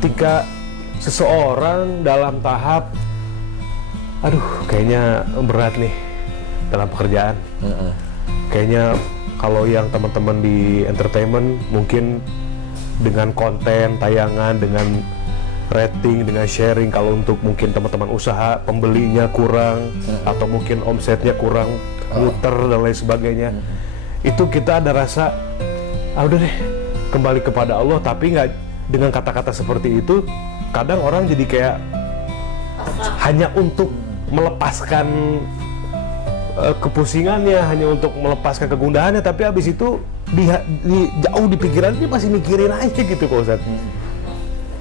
ketika seseorang dalam tahap aduh kayaknya berat nih dalam pekerjaan. Kayaknya kalau yang teman-teman di entertainment mungkin dengan konten, tayangan, dengan rating, dengan sharing, kalau untuk mungkin teman-teman usaha pembelinya kurang atau mungkin omsetnya kurang muter dan lain sebagainya, itu kita ada rasa udah deh kembali kepada Allah. Tapi nggak dengan kata-kata seperti itu, kadang orang jadi kayak hanya untuk melepaskan kepusingannya, hanya untuk melepaskan kegundahannya, tapi habis itu jauh di pikiran dia masih mikirin aja gitu Pak Ustadz.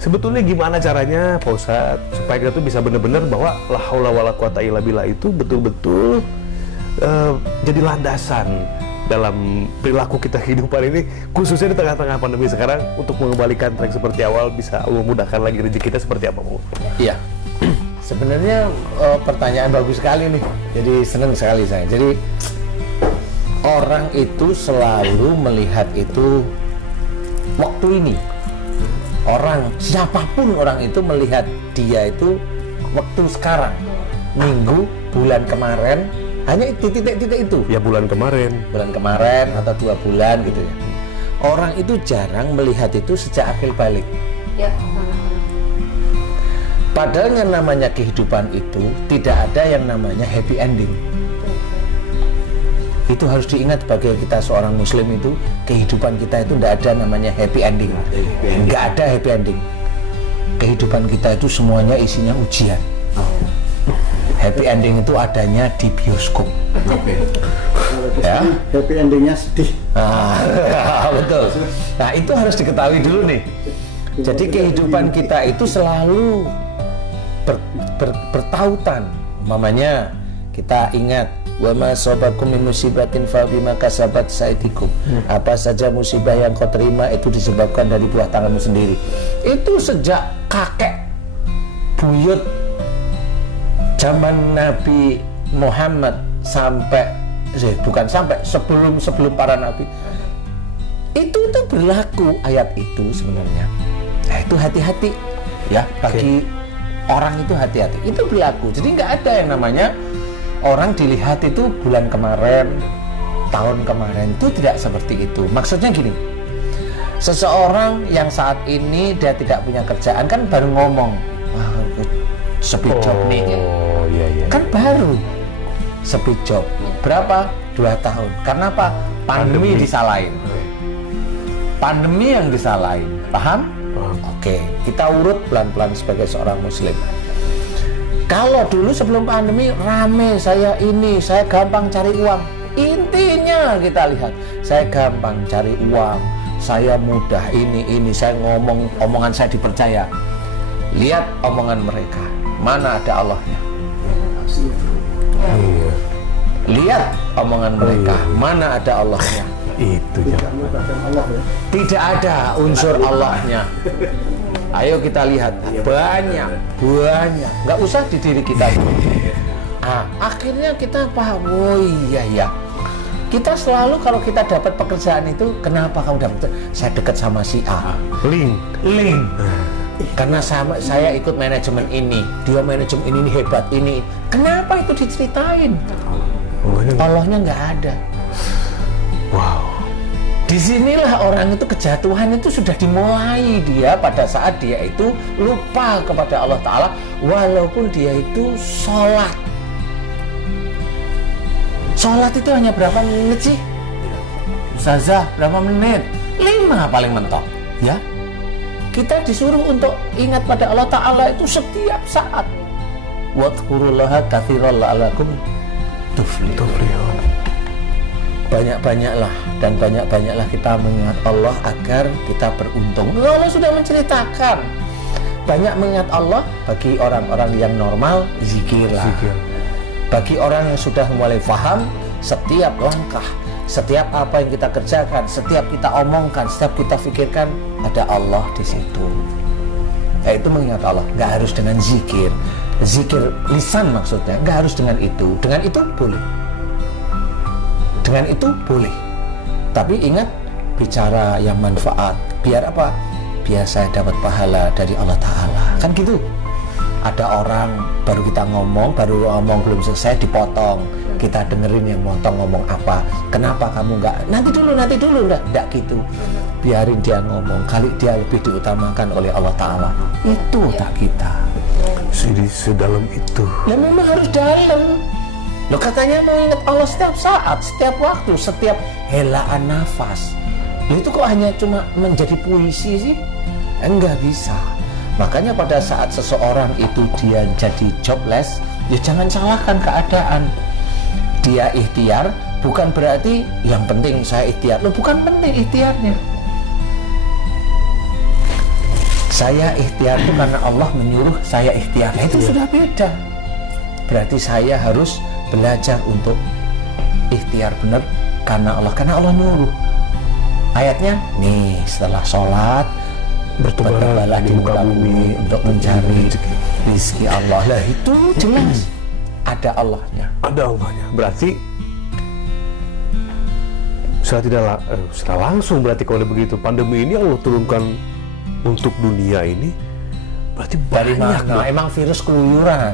Sebetulnya gimana caranya Pak Ustadz supaya kita tuh bisa benar-benar bahwa la haula wala quwata illa billah itu betul-betul jadi landasan dalam perilaku kita kehidupan ini, khususnya di tengah-tengah pandemi sekarang, untuk mengembalikan track seperti awal. Bisa Allah mudahkan lagi rezeki kita seperti apa Bu? Iya. Sebenarnya pertanyaan bagus sekali nih. Jadi senang sekali saya. Jadi orang itu selalu melihat itu waktu ini. Orang, siapapun orang itu melihat dia itu waktu sekarang, minggu, bulan kemarin, hanya itu titik-titik itu. Ya bulan kemarin atau 2 bulan gitu ya. Orang itu jarang melihat itu sejak akhir balik. Ya. Padahal yang namanya kehidupan itu tidak ada yang namanya happy ending. Itu harus diingat bagi kita seorang muslim itu, kehidupan kita itu tidak ada namanya happy ending. Nggak ada happy ending. Kehidupan kita itu semuanya isinya ujian. Happy ending itu adanya di bioskop. Ya. Happy endingnya sedih. Betul. Nah itu harus diketahui dulu nih. Jadi kehidupan kita itu selalu bertautan. Mamanya kita ingat, wa ma sabakum min musibatin fa bima kasabat saydikum. Apa saja musibah yang kau terima itu disebabkan dari buah tanganmu sendiri. Itu sejak kakek buyut zaman Nabi Muhammad sampai sebelum para nabi. Itu berlaku ayat itu sebenarnya. Nah, itu hati-hati ya bagi orang itu, hati-hati. Itu berlaku. Jadi nggak ada yang namanya orang dilihat itu bulan kemarin, tahun kemarin, itu tidak seperti itu. Maksudnya gini, seseorang yang saat ini dia tidak punya kerjaan kan baru ngomong, wah sepi job nih. Iya. Kan baru sepi job. Berapa? 2 tahun. Karena apa? Pandemi disalahin. Pandemi yang disalahin. Paham? Oke, kita urut pelan-pelan sebagai seorang muslim. Kalau dulu sebelum pandemi rame, saya gampang cari uang. Intinya kita lihat, saya gampang cari uang, saya mudah ini, saya omongan saya dipercaya. Lihat omongan mereka, mana ada Allahnya? Lihat omongan mereka, mana ada Allahnya? Itu Tidak ada unsur Allahnya. Ayo kita lihat, banyak, nggak usah di diri kita. Akhirnya kita paham, oh iya. Kita selalu kalau kita dapat pekerjaan itu, kenapa kamu dapat? Saya dekat sama si A. Link. Karena saya ikut manajemen ini, dia manajemen ini hebat ini. Kenapa itu diceritain? Allahnya nggak ada. Wow. Disinilah orang itu kejatuhan itu sudah dimulai dia pada saat dia itu lupa kepada Allah Ta'ala, walaupun dia itu sholat. Sholat itu hanya berapa menit sih? Ustazah, berapa menit? 5 paling mentok. Ya, kita disuruh untuk ingat pada Allah Ta'ala itu setiap saat. Wadhkurullaha katsiran la'allakum tuflihun. Banyak-banyaklah dan banyak-banyaklah kita mengingat Allah agar kita beruntung. Allah sudah menceritakan. Banyak mengingat Allah bagi orang-orang yang normal, zikirlah. Bagi orang yang sudah mulai paham, setiap langkah, setiap apa yang kita kerjakan, setiap kita omongkan, setiap kita pikirkan, ada Allah di situ. Yaitu mengingat Allah. Nggak harus dengan zikir lisan maksudnya, nggak harus dengan itu. Dengan itu boleh. Dengan itu boleh. Tapi ingat, bicara yang manfaat. Biar apa? biar saya dapat pahala dari Allah Ta'ala. Kan gitu. Ada orang baru kita ngomong belum selesai dipotong. Kita dengerin yang motong ngomong apa. Kenapa kamu nggak? Nanti dulu, enggak gitu. Biarin dia ngomong. Kali dia lebih diutamakan oleh Allah Ta'ala. Itu otak kita. Sedalam itu. Ya memang harus dalam. Loh katanya mau ingat Allah setiap saat, setiap waktu, setiap helaan nafas. Loh itu kok hanya cuma menjadi puisi sih? Enggak bisa. Makanya pada saat seseorang itu dia jadi jobless, ya jangan salahkan keadaan. Dia ikhtiar bukan berarti yang penting saya ikhtiar. Loh bukan penting ikhtiarnya. Saya ikhtiar itu karena Allah menyuruh saya ikhtiar. Nah, itu sudah beda. Berarti saya harus belajar untuk ikhtiar benar karena Allah nyuruh. Ayatnya nih, setelah sholat bertebaranlah di muka bumi untuk mencari rezeki Allah. Lah itu jelas ada Allahnya. Berarti secara langsung berarti kalau begitu pandemi ini Allah turunkan untuk dunia ini berarti dari banyak. mana? Emang virus keluyuran?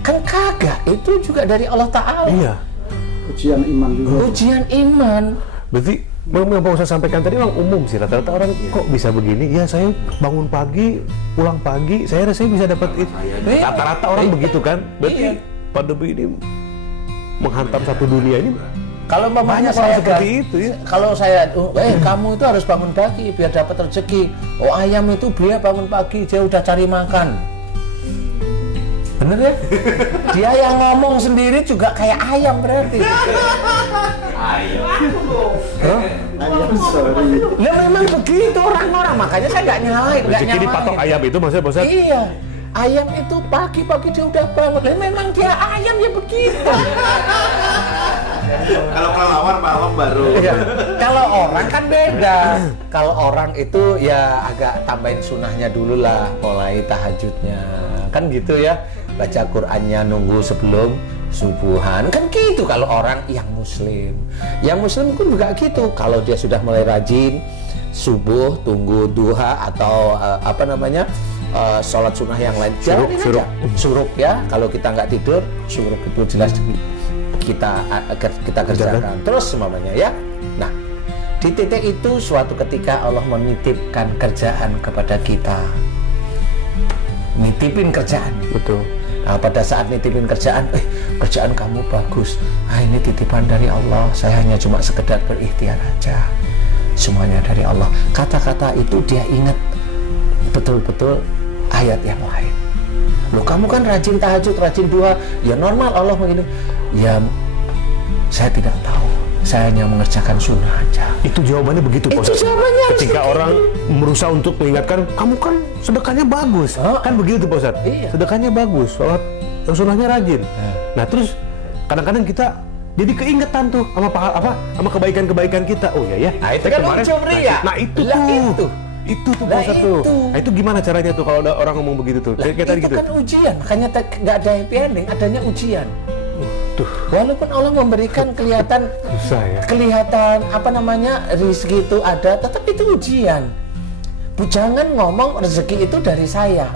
Kan kagak, itu juga dari Allah Ta'ala. Iya. Ujian iman juga. Ujian iman. Berarti yang Pak Ustaz sampaikan tadi memang umum sih, rata-rata orang kok bisa begini. Ya saya bangun pagi, pulang pagi, saya bisa dapat itu. Rata-rata orang begitu kan. Berarti pandemi ini menghantam satu dunia ini. Kalau mamanya banyak saya seperti itu ya. Kalau saya, kamu itu harus bangun pagi biar dapat rezeki. Oh ayam itu dia bangun pagi, dia udah cari makan. Bener ya? Dia yang ngomong sendiri juga kayak ayam berarti. Ayam. Sorry. Nah memang begitu orang-orang, makanya saya nggak nyalain. Rezeki dipatok ayam itu maksudnya Pak Ustaz? Iya. Ayam itu pagi-pagi dia udah bangun. Lah memang dia ayam ya begitu. Kalau kelelawar malam baru. Iya. Kalau orang kan beda. Kalau orang itu ya agak tambahin sunahnya dulu lah, mulai tahajudnya. Kan gitu ya. Baca Qur'annya nunggu sebelum subuhan. Kan gitu kalau orang yang muslim. Yang muslim pun juga gitu. Kalau dia sudah mulai rajin subuh, tunggu duha atau sholat sunnah yang lain. Suruk ya. Kalau kita nggak tidur, suruk itu jelas kita kerjakan. Terus semuanya ya. Nah, di titik itu suatu ketika Allah menitipkan kerjaan kepada kita. Nitipin kerjaan. Betul. Nah, pada saat nitipin kerjaan, kerjaan kamu bagus. Ini titipan dari Allah. Saya hanya cuma sekedar berikhtiar aja. Semuanya dari Allah. Kata-kata itu dia ingat betul-betul ayat yang lain. Loh kamu kan rajin tahajud, rajin duha. Ya normal Allah begini. Ya saya tidak tahu. Saya hanya mengerjakan sunnah aja. Itu jawabannya begitu Pak Ustaz. Ketika orang berusaha untuk mengingatkan, kamu kan sedekahnya bagus. Kan begitu Pak Ustaz. Iya. Sedekahnya bagus, sholat sunnahnya rajin. Nah terus kadang-kadang kita jadi keingetan tuh sama kebaikan-kebaikan kita. Oh iya ya. Nah itu kan ujub ria. Nah itu tuh. Itu tuh Pak Ustaz tuh. Nah itu gimana caranya tuh kalau ada orang ngomong begitu tuh? Kayak tadi gitu. Itu kan ujian, makanya nggak ada happy ending, adanya ujian. Walaupun Allah memberikan kelihatan rezeki itu ada, tetap itu ujian. Jangan ngomong rezeki itu dari saya.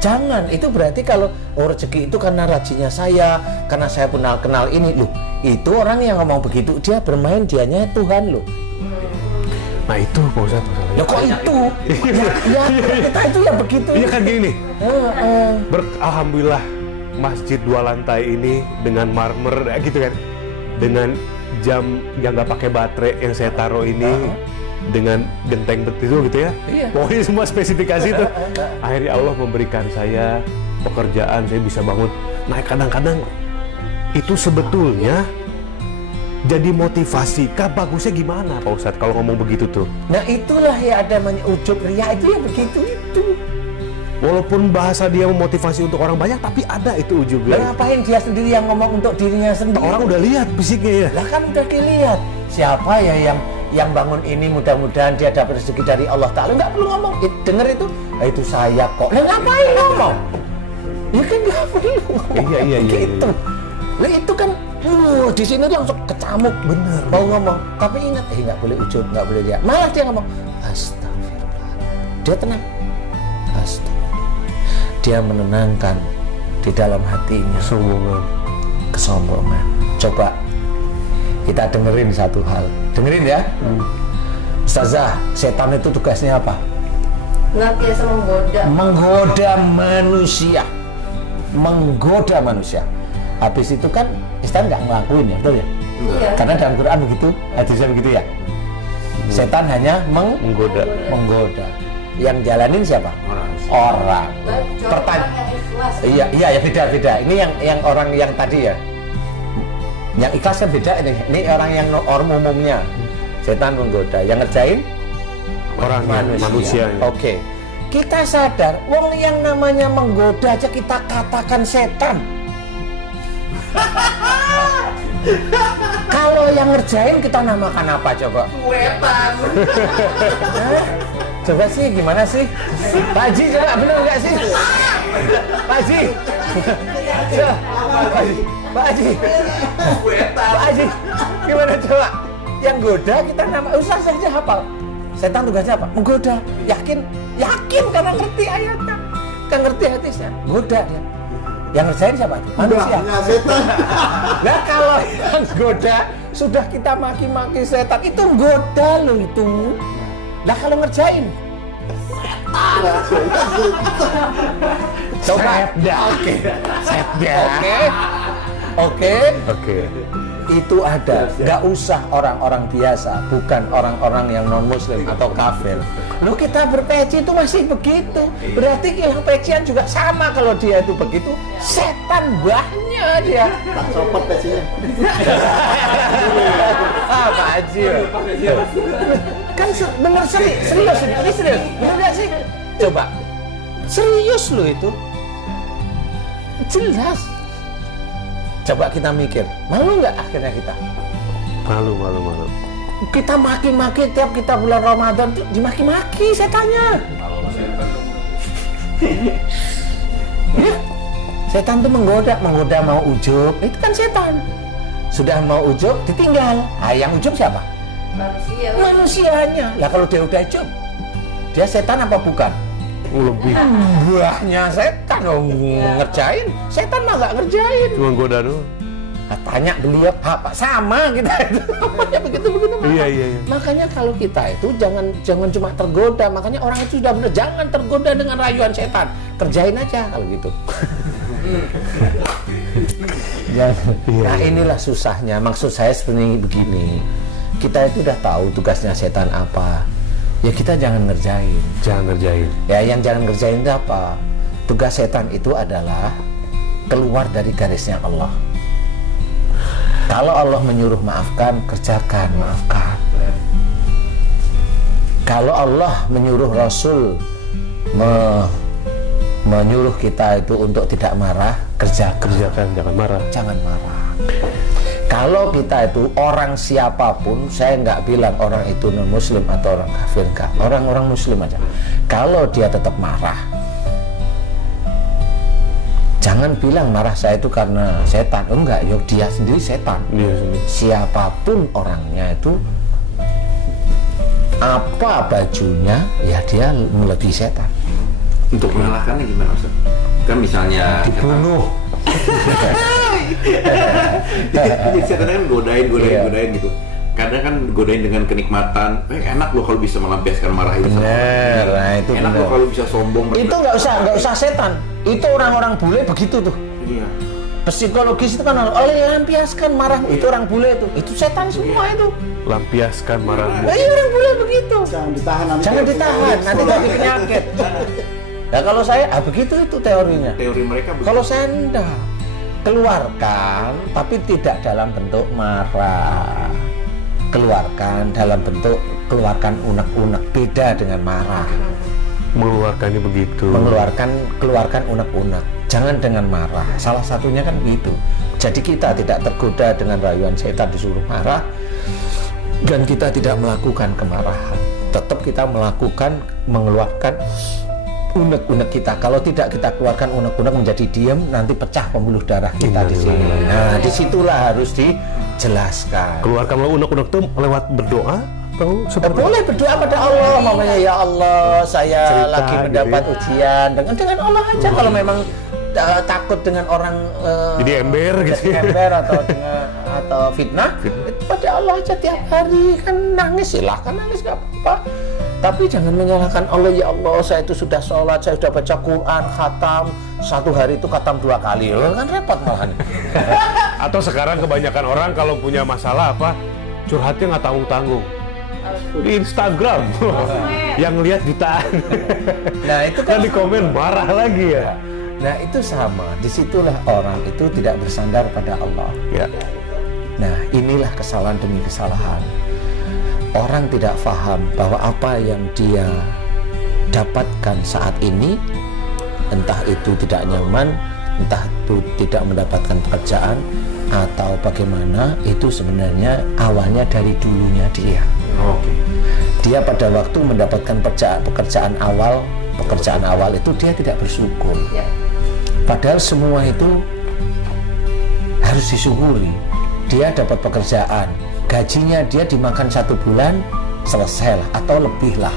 Jangan, itu berarti kalau rezeki itu karena rajinnya saya, karena saya kenal ini loh. Itu orang yang ngomong begitu, dia bermain dianya Tuhan loh. Nah itu Pak Ustaz. Ya kok itu? Ya kita itu ya begitu. Iya kan gini nih. Alhamdulillah masjid 2 lantai ini dengan marmer gitu kan, dengan jam yang nggak pakai baterai yang saya taruh ini, dengan genteng betul gitu ya. Pokoknya semua spesifikasi itu. Akhirnya Allah memberikan saya pekerjaan, saya bisa bangun. Nah kadang-kadang itu sebetulnya jadi motivasi. Bagusnya gimana Pak Ustadz kalau ngomong begitu tuh? Nah itulah ya ada ujub ria itu ya begitu itu. Walaupun bahasa dia memotivasi untuk orang banyak, tapi ada itu ujubnya. Lah ngapain dia sendiri yang ngomong untuk dirinya sendiri? Orang udah lihat fisiknya ya. Lah kan udah dilihat. Siapa ya yang bangun ini mudah-mudahan dia dapat rezeki dari Allah Ta'ala. Nggak perlu ngomong. Dengar itu, itu saya kok. Lah ngapain ngomong? Ya kan nggak perlu ngomong. Iya. Gitu. Lah itu kan di sini langsung kecamuk. Bener. Mau ngomong. Tapi ingat, nggak boleh ujub, nggak boleh lihat. Malah dia ngomong, astagfirullah. dia tenang. Astaga. Dia menenangkan di dalam hatinya kesombongan. Coba kita dengerin satu hal. Dengerin ya. Ustazah, setan itu tugasnya apa? Biasa Menggoda manusia. Menggoda manusia. Habis itu kan setan nggak ngelakuin ya, betul ya? Iya. Karena dalam Quran begitu, hadisnya begitu ya. Setan hanya menggoda. Yang jalanin siapa? Orang. Iya ya beda. Ini yang orang yang tadi ya. Yang ikhlas kan beda ini. Ini orang yang umumnya. Setan menggoda. Yang ngerjain orang manusia. Oke. Kita sadar, wong yang namanya menggoda aja kita katakan setan. Kalau yang ngerjain kita namakan apa coba? Wetan. Coba sih gimana sih? Pak Haji, bener nggak sih? Pak Haji, Pak Haji, gimana coba? Yang goda kita nama usah saja hafal. Setan tugasnya apa? Menggoda. Yakin karena ngerti ayatnya, kan ngerti hadisnya. Goda dia. Yang ngerjain siapa? Manusia. Nah kalau yang goda sudah kita maki-maki setan, itu goda loh itu. Nah kalau ngerjain coba Oke. Itu ada, nggak usah orang-orang biasa, bukan orang-orang yang non muslim atau kafir. Loh kita berpeci itu masih begitu, berarti yang pecian juga sama. Kalau dia itu begitu, setan bahnya dia. Tak copot pecinya. Apa aja? Kan bener serius ini serius, bener gak sih? Coba, serius lo itu, jelas. Coba kita mikir, malu nggak akhirnya kita? Malu. Kita maki-maki tiap kita bulan Ramadan tuh dimaki-maki setannya. Ya, setan tuh menggoda mau ujub, itu kan setan. Sudah mau ujub ditinggal. Yang ujub siapa? Manusianya. Lah kalau dia udah ujub, dia setan apa bukan? Lebih. Buahnya setan ngerjain. Setan mah nggak ngerjain. Cuma goda doang. Tanya beliau, apa sama kita itu? begitu. Iya. Makanya kalau kita itu jangan cuma tergoda. Makanya orang itu sudah benar, jangan tergoda dengan rayuan setan. Kerjain aja kalau gitu. Nah inilah susahnya. Maksud saya sebenarnya begini. Kita itu udah tahu tugasnya setan apa. Ya kita jangan ngerjain. Ya yang jangan ngerjain itu apa? Tugas setan itu adalah keluar dari garisnya Allah. Kalau Allah menyuruh maafkan, kerjakan, maafkan. Kalau Allah menyuruh Rasul menyuruh kita itu untuk tidak marah, kerjakan, jangan marah. Kalau kita itu orang siapapun, saya nggak bilang orang itu non muslim atau orang kafir, enggak. Orang-orang muslim aja. Kalau dia tetap marah, jangan bilang marah saya itu karena setan. Enggak, dia sendiri setan. Siapapun orangnya itu, apa bajunya, ya dia melebihi setan. Untuk mengalahkannya gimana Ustaz? Kan misalnya dibunuh. Jadi setan kan godain gitu. Kadang kan godain dengan kenikmatan. Enak loh kalau bisa melampiaskan marah itu. Bener, nah itu enak loh kalau bisa sombong. Itu nggak usah setan. Itu orang-orang bule begitu tuh. Iya. Psikologis itu kan lampiaskan marah. Itu orang bule itu. Itu setan semua itu. Lampiaskan marah. Iya orang bule begitu. Jangan ditahan. Nanti jadi penyakit. Nah kalau saya, begitu itu teorinya. Teori mereka begitu. Kalau saya enggak, keluarkan, tapi tidak dalam bentuk marah. Keluarkan dalam bentuk, keluarkan unek-unek, beda dengan marah. Mengeluarkannya begitu. Keluarkan unek-unek, jangan dengan marah. Salah satunya kan begitu. Jadi kita tidak tergoda dengan rayuan setan disuruh marah, dan kita tidak melakukan kemarahan. Tetap kita mengeluarkan unek-unek kita. Kalau tidak kita keluarkan unek-unek menjadi diam, nanti pecah pembuluh darah kita di sini. Nah, disitulah harus dijelaskan. Keluarkan unek-unek itu lewat berdoa atau Boleh berdoa pada Allah, mamanya ya Allah, saya Cerita, lagi gitu mendapat ya. ujian dengan Allah aja. Kalau memang takut dengan orang Jadi ember gitu. jadi ember atau fitnah, itu pada Allah aja tiap hari. Kan nangis, silahkan nangis, nggak apa-apa. Tapi jangan menyalahkan Allah. Ya Allah, saya itu sudah sholat, saya sudah baca Quran, khatam, satu hari itu khatam 2 kali. Kan repot malahan. Atau sekarang kebanyakan orang kalau punya masalah apa, curhatnya nggak tanggung-tanggung di Instagram. Yang lihat jutaan. Nah itu Kan di komen marah lagi ya. Nah itu sama, disitulah orang itu tidak bersandar pada Allah. Ya. Nah inilah kesalahan demi kesalahan. Orang tidak paham bahwa apa yang dia dapatkan saat ini, entah itu tidak nyaman, entah itu tidak mendapatkan pekerjaan, atau bagaimana, itu sebenarnya awalnya dari dulunya dia. Dia pada waktu mendapatkan pekerjaan awal itu dia tidak bersyukur. Padahal semua itu harus disyukuri. Dia dapat pekerjaan, gajinya dia dimakan 1 bulan selesai lah, atau lebih lah.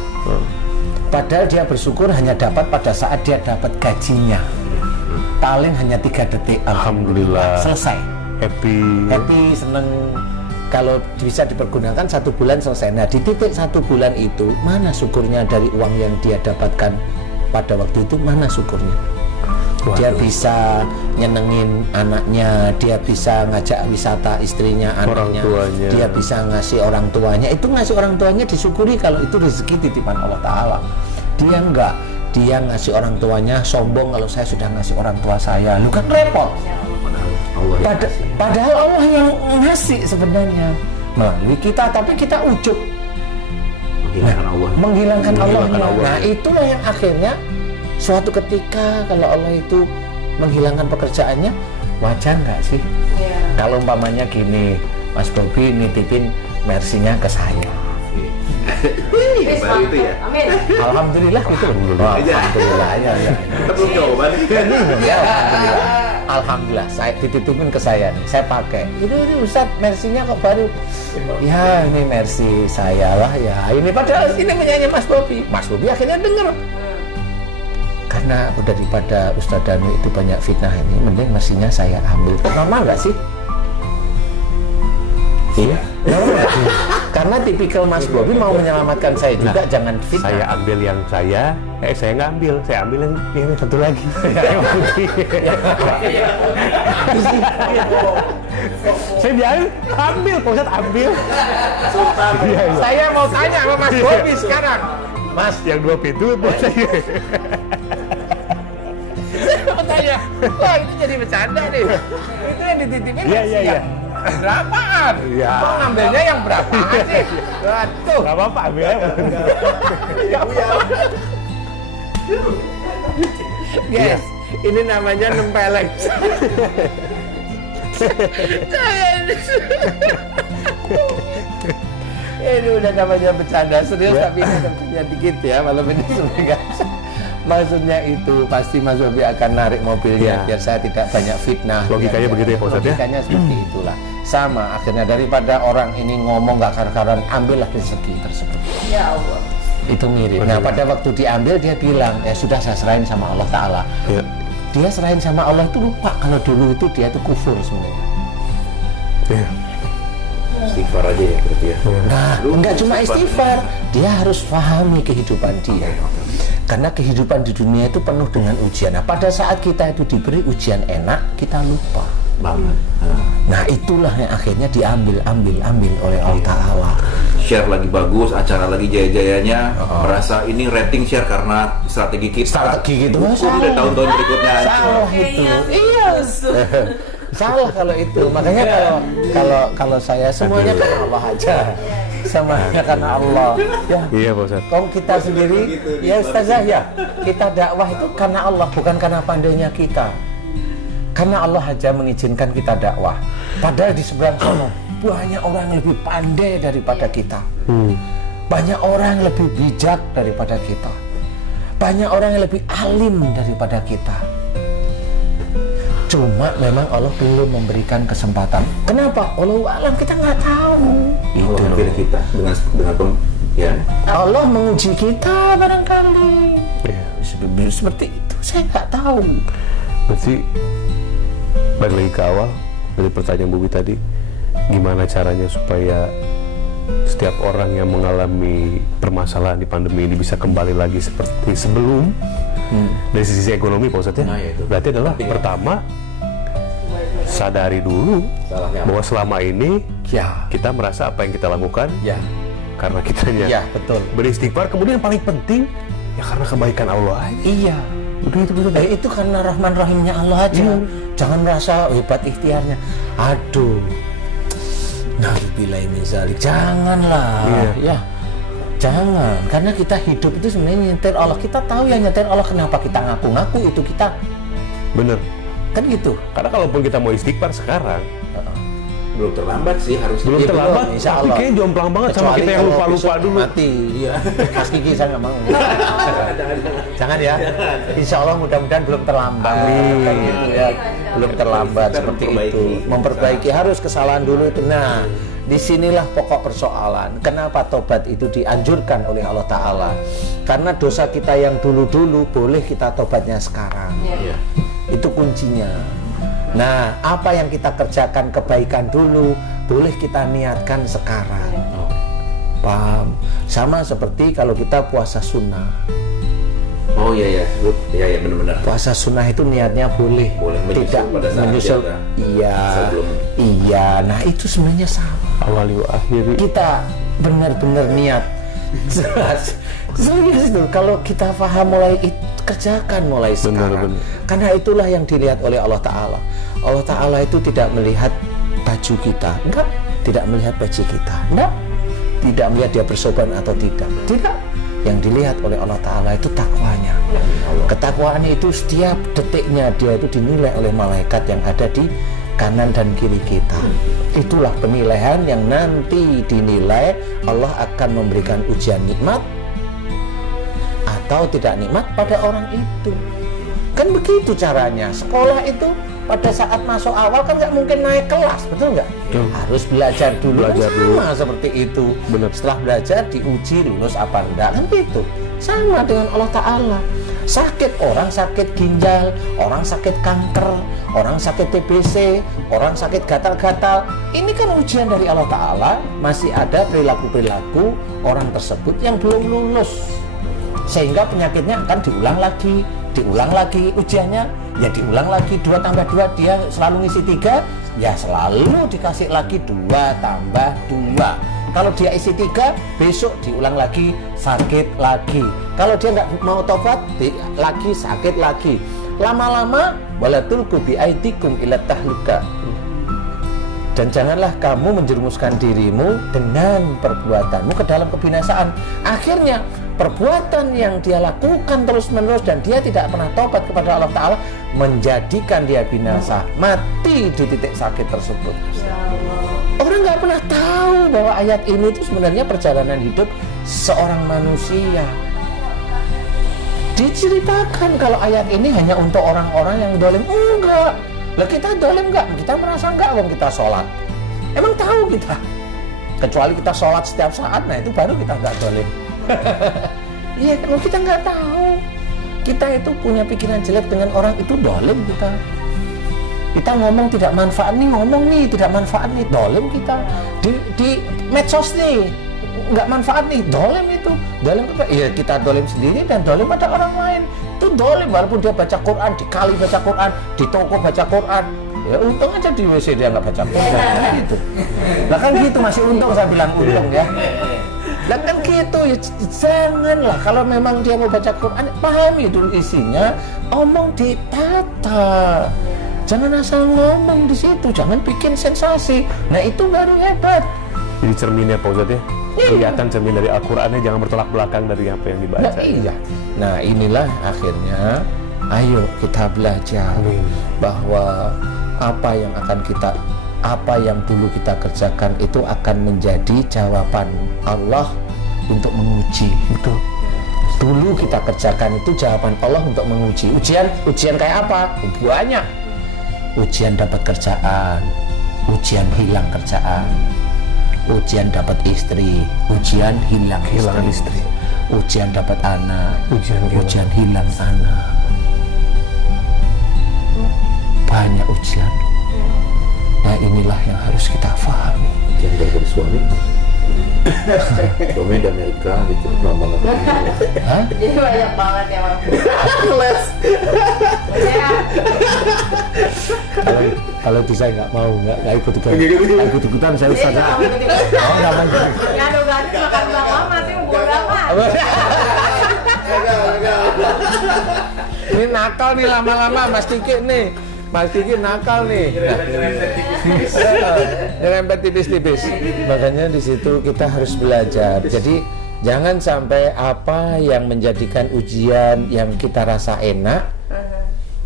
Padahal dia bersyukur hanya dapat pada saat dia dapat gajinya, paling hanya 3 detik. Alhamdulillah. Selesai. Happy, seneng. Kalau bisa dipergunakan 1 bulan selesai. Nah di titik 1 bulan itu, mana syukurnya dari uang yang dia dapatkan pada waktu itu? Mana syukurnya? Dia bisa nyenengin anaknya, dia bisa ngajak wisata istrinya, anaknya, orang tuanya. dia bisa ngasih orang tuanya. Itu ngasih orang tuanya disyukuri kalau itu rezeki titipan Allah Ta'ala. Dia enggak, dia ngasih orang tuanya sombong kalau saya sudah ngasih orang tua saya. Lu kan repot. Padahal Allah yang ngasih sebenarnya melalui kita, tapi kita ujub menghilangkan Allahnya. Nah itulah yang akhirnya suatu ketika kalau Allah itu menghilangkan pekerjaannya, wajar nggak sih? Kalau umpamanya gini, Mas Bobi nitipin Mercy-nya ke saya. Itu ya. Amin. Alhamdulillah gitu. Alhamdulillah ya. Belum jawaban. Alhamdulillah, saya dititipin ke saya nih, saya pakai. Ini Ustaz, Mercy-nya kok baru? Ya ini Mercy saya lah ya. Ini padahal ini menyanyi Mas Bobi. Mas Bobi akhirnya denger. Karena udah daripada Ustaz Danu itu banyak fitnah ini, mending Mercy-nya saya ambil. Normal nggak sih? Iya. Karena tipikal Mas Bobi mau menyelamatkan saya juga, jangan fitnah. Saya ambil yang saya nggak ambil, saya ambil yang ini satu lagi. Yang putih. Saya biarin, ambil, Pak Ustadz ambil. Saya mau tanya sama Mas Bobi sekarang. Mas, yang 2 pintu buat saya. Saya mau tanya, wah itu jadi bercanda nih. Itu yang dititipin Iya. Berapaan? Iya. Kok ngambilnya yang berapaan sih? Tuh. Gak apa-apa, ambil aja. Guys, ini namanya nempeleng. Ini udah namanya bercanda serius, tapi ini tentunya dikit ya malam ini sebenarnya. Maksudnya itu pasti Mas Bobi akan narik mobilnya biar saya tidak banyak fitnah. Logikanya begitu ya Pak Ustadz ya? Logikanya seperti itulah. Sama akhirnya daripada orang ini ngomong gak karu-karuan, ambillah rezeki tersebut. Ya Allah. Itu mirip. Nah pada waktu diambil dia bilang, ya sudah saya serahin sama Allah Ta'ala. Ya. Dia serahin sama Allah itu lupa kalau dulu itu dia itu kufur sebenarnya. Ya. Istighfar aja ya berarti ya. Nah, enggak cuma istighfar, dia harus pahami kehidupan dia. Karena kehidupan di dunia itu penuh dengan ujian. Nah, pada saat kita itu diberi ujian enak, kita lupa Banget. Nah, itulah yang akhirnya diambil oleh Allah Ta'ala. Share lagi bagus, acara lagi jaya-jayanya, merasa ini rating share karena strategi kita. Strategi gitu, Hukum dan tahun-tahun berikutnya. Salah itu. Iya. Salah kalau itu. Makanya kalau saya semuanya karena Allah aja. Semuanya karena Allah. Ya. Iya Pak Ustadz. Kalau kita sendiri, ya Ustazah ya, kita dakwah itu karena Allah, bukan karena pandainya kita. Karena Allah aja mengizinkan kita dakwah. Padahal di seberang sana banyak orang yang lebih pandai daripada kita. Banyak orang yang lebih bijak daripada kita. Banyak orang yang lebih alim daripada kita. Cuma memang Allah belum memberikan kesempatan. Kenapa? Wallahu a'lam, kita nggak tahu. Allah memilih kita dengan ya. Allah menguji kita barangkali. Iya. Seperti itu, saya nggak tahu. Berarti balik lagi ke awal dari pertanyaan Bubi tadi, gimana caranya supaya setiap orang yang mengalami permasalahan di pandemi ini bisa kembali lagi seperti sebelum. Dari sisi ekonomi Pak Ustadz ya, Nah, ya itu. berarti adalah Penting. pertama sadari dulu Salahnya apa? bahwa selama ini Ya, kita merasa apa yang kita lakukan ya, karena kitanya ya, betul. beristighfar, kemudian yang paling penting ya karena kebaikan Allah aja. Iya. Udah itu betul. Itu karena Rahman Rahimnya Allah aja. Jangan merasa hebat ikhtiarnya. Aduh. Nauzubillahi min dzalik. Janganlah. Iya. Ya. Jangan. Karena kita hidup itu sebenarnya nyetir Allah. Kita tahu ya nyetir Allah, kenapa kita ngaku-ngaku itu kita. Bener. Kan gitu. Karena kalaupun kita mau istighfar sekarang, Belum terlambat sih harusnya. belum Iya, terlambat. belum, insya Tapi Allah. kayaknya jomplang banget sama Kecuali kita yang kalau lupa-lupa besok dulu. Mati. Iya. Mas Kiki saya nggak mau. Jangan ya. Insya Allah mudah-mudahan belum terlambat. Kayak gitu ya. Belum terlambat Kita seperti memperbaiki. itu. Memperbaiki harus kesalahan dulu itu. Nah, disinilah pokok persoalan. Kenapa tobat itu dianjurkan oleh Allah Ta'ala? Karena dosa kita yang dulu-dulu boleh kita tobatnya sekarang. Iya. Itu kuncinya. Nah, apa yang kita kerjakan kebaikan dulu boleh kita niatkan sekarang. Paham? Sama seperti kalau kita puasa sunnah. Oh iya ya, iya benar-benar. Puasa sunnah itu niatnya boleh, Boleh menyusul tidak pada saat menyusul. dia ada Iya, sebelum. iya. Nah itu sebenarnya sama. Awali wa akhiri. Kita benar-benar niat. Serius itu. Kalau kita paham mulai itu, kerjakan mulai sekarang. Benar. Karena itulah yang dilihat oleh Allah Ta'ala. Allah Ta'ala itu tidak melihat baju kita, enggak. Tidak melihat baju kita, enggak. Tidak melihat dia bersopan atau tidak, tidak. Yang dilihat oleh Allah Ta'ala itu takwanya. Ketakwaannya itu setiap detiknya dia itu dinilai oleh malaikat yang ada di kanan dan kiri kita. Itulah penilaian yang nanti dinilai Allah akan memberikan ujian nikmat atau tidak nikmat pada orang itu. Kan begitu caranya. Sekolah itu pada saat masuk awal kan nggak mungkin naik kelas, betul nggak? Harus belajar dulu. Belajar kan dulu. sama seperti itu. Benar. Setelah belajar diuji lulus apa enggak, kan gitu. Sama dengan Allah Ta'ala. Sakit, orang sakit ginjal, orang sakit kanker, orang sakit TBC, orang sakit gatal-gatal. Ini kan ujian dari Allah Ta'ala. Masih ada perilaku-perilaku orang tersebut yang belum lulus, sehingga penyakitnya akan diulang lagi ujiannya, ya diulang lagi 2 tambah 2, dia selalu ngisi 3, ya selalu dikasih lagi 2 tambah 2. Kalau dia isi 3, besok diulang lagi, sakit lagi. Kalau dia nggak mau tobat, lagi sakit lagi. Lama-lama, wala tulqu biaidikum ila tahluka. Dan janganlah kamu menjerumuskan dirimu dengan perbuatanmu ke dalam kebinasaan. Akhirnya perbuatan yang dia lakukan terus-menerus dan dia tidak pernah tobat kepada Allah Ta'ala menjadikan dia binasa, mati di titik sakit tersebut. Orang nggak pernah tahu bahwa ayat ini itu sebenarnya perjalanan hidup seorang manusia. Diceritakan kalau ayat ini hanya untuk orang-orang yang dolim. Enggak. Lah kita dolim nggak? Kita merasa nggak wong kita sholat. Emang tahu kita? Kecuali kita sholat setiap saat, nah itu baru kita nggak dolim. Iya, kalau kita nggak tahu, kita itu punya pikiran jelek dengan orang itu dolim kita. Kita ngomong tidak manfaat nih, tidak manfaat nih, dolim kita. Di medsos nih, nggak manfaat nih, dolim itu. Dolim apa? Iya, kita dolim sendiri dan dolim pada orang lain. Itu dolim, walaupun dia baca Quran, di kali baca Quran, di toko baca Quran. Ya untung aja di WC dia nggak baca Quran. Gitu. Nah kan gitu, masih untung, saya bilang untung ya. Lah kan gitu ya, janganlah kalau memang dia mau baca Quran, pahami dulu isinya, omong ditata. Jangan asal ngomong di situ, jangan bikin sensasi. Nah itu baru hebat. Jadi cerminnya Pak Ustadz ya, kelihatan cermin dari Al-Qurannya, jangan bertolak belakang dari apa yang dibaca. Nah iya. Nah inilah akhirnya, ayo kita belajar bahwa apa yang dulu kita kerjakan itu akan menjadi jawaban Allah untuk menguji. Betul. Dulu kita kerjakan itu jawaban Allah untuk menguji. Ujian kayak apa? Banyak. ujian dapat kerjaan, ujian hilang kerjaan, ujian dapat istri, ujian hilang istri, ujian dapat anak, ujian hilang anak. Banyak ujian. Nah, inilah yang harus kita pahami. Ujian dari suami. Suami di Amerika gitu, lama banget. Jadi banyak banget ya Bang. Kalau bisa nggak mau nggak ikut-ikutan saya Jadi saja. kalau ikut-ikutan. Oh, nggak mau. Ngadu-ngadu makan Bang Mama sih mau bodo amat. Ini nakal nih lama-lama Mas Kiki nih. Mas Kiki nakal nih. Nyerempet tipis-tipis. Makanya di situ kita harus belajar. Jadi jangan sampai apa yang menjadikan ujian yang kita rasa enak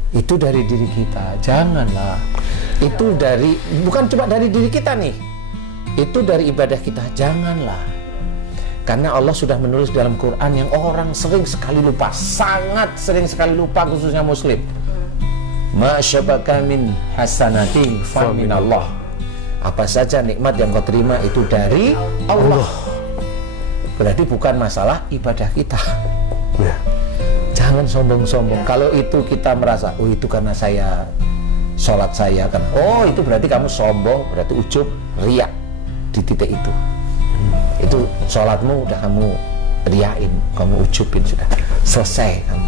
itu dari diri kita. Janganlah. Itu dari bukan cuma dari diri kita nih. Itu dari ibadah kita. Janganlah. Karena Allah sudah menulis dalam Quran yang orang sering sekali lupa, sangat sering sekali lupa, khususnya Muslim. Masyabaka min hasanatin fa min Allah. Apa saja nikmat yang kau terima itu dari Allah. Berarti bukan masalah ibadah kita. Ya. Jangan sombong-sombong. Kalau itu kita merasa, oh itu karena saya sholat saya kan. Oh itu berarti kamu sombong, berarti ujub, riak di titik itu. Itu sholatmu udah kamu riain, kamu ujubin sudah selesai kamu.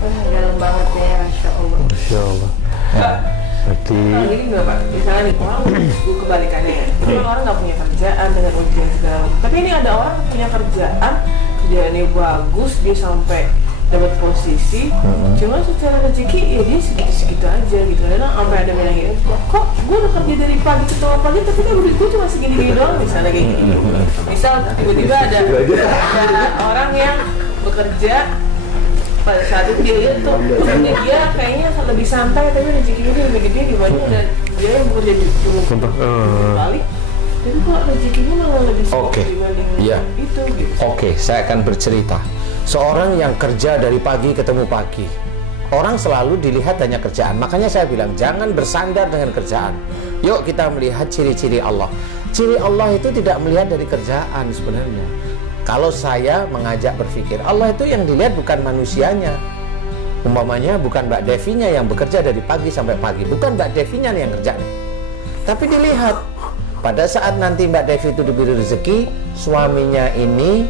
Wah, dalam banget ya, Masya Allah. Masya Allah. Berarti Nah, ini juga Pak, misalnya nih orang kebalikannya ya, orang nggak punya kerjaan dengan ujian segala macam. Tapi ini ada orang yang punya kerjaannya bagus, dia sampai dapat posisi, cuma secara rezeki ya dia segitu-segitu aja gitu. Kadang sampai ada yang bilang, kok gue udah kerja dari pagi ke tengah pagi, tapi kan duit gue cuma segini-gini doang, misalnya kayak gitu. Misal tiba-tiba ada orang yang bekerja pada saat itu dia lihat tuh kerja dia kayaknya lebih santai tapi rezekinya dia lebih gede dibanding dan dia yang bekerja di balik tapi kok rezekinya malah lebih sedikit dibanding Iya. itu gitu. Oke, saya akan bercerita. Seorang yang kerja dari pagi ketemu pagi. Orang selalu dilihat hanya kerjaan. Makanya saya bilang jangan bersandar dengan kerjaan. Yuk kita melihat ciri-ciri Allah. Ciri Allah itu tidak melihat dari kerjaan sebenarnya. Kalau saya mengajak berpikir, Allah itu yang dilihat bukan manusianya. Umpamanya bukan Mbak Devinya yang bekerja dari pagi sampai pagi, bukan Mbak Devinya yang kerja. Tapi dilihat pada saat nanti Mbak Devi itu diberi rezeki, suaminya ini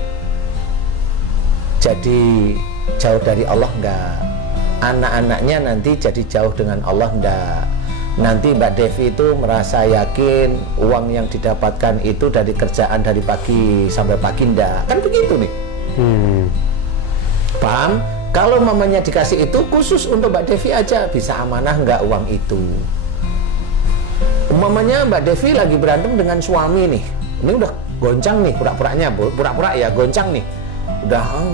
jadi jauh dari Allah enggak? Anak-anaknya nanti jadi jauh dengan Allah enggak? Nanti Mbak Devi itu merasa yakin uang yang didapatkan itu dari kerjaan dari pagi sampai pagi enggak? Kan begitu nih. Paham? Kalau mamanya dikasih itu khusus untuk Mbak Devi aja, bisa amanah enggak uang itu? Umpamanya Mbak Devi lagi berantem dengan suami nih. Ini udah goncang nih, pura-pura ya goncang nih. Udah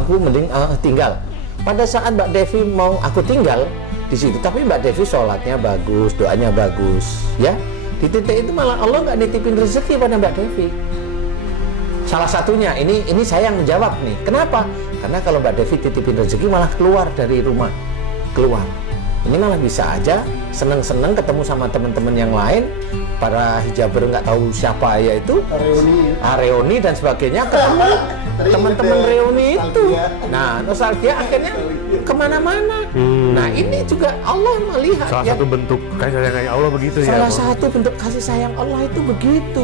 aku mending tinggal. Pada saat Mbak Devi mau aku tinggal di situ, tapi Mbak Devi sholatnya bagus, doanya bagus, ya. Di titik itu malah Allah nggak nitipin rezeki pada Mbak Devi. Salah satunya ini saya yang menjawab nih. Kenapa? Karena kalau Mbak Devi titipin rezeki malah keluar dari rumah, keluar. Ini malah bisa aja seneng-seneng ketemu sama teman-teman yang lain, para hijaber nggak tahu siapa ya itu, Areoni dan sebagainya, ketemu teman-teman reuni itu. Nah, nostalgia akhirnya kemana-mana. Nah, ini juga Allah melihat. salah satu bentuk kasih sayang Allah begitu ya. Salah satu bentuk kasih sayang Allah itu begitu.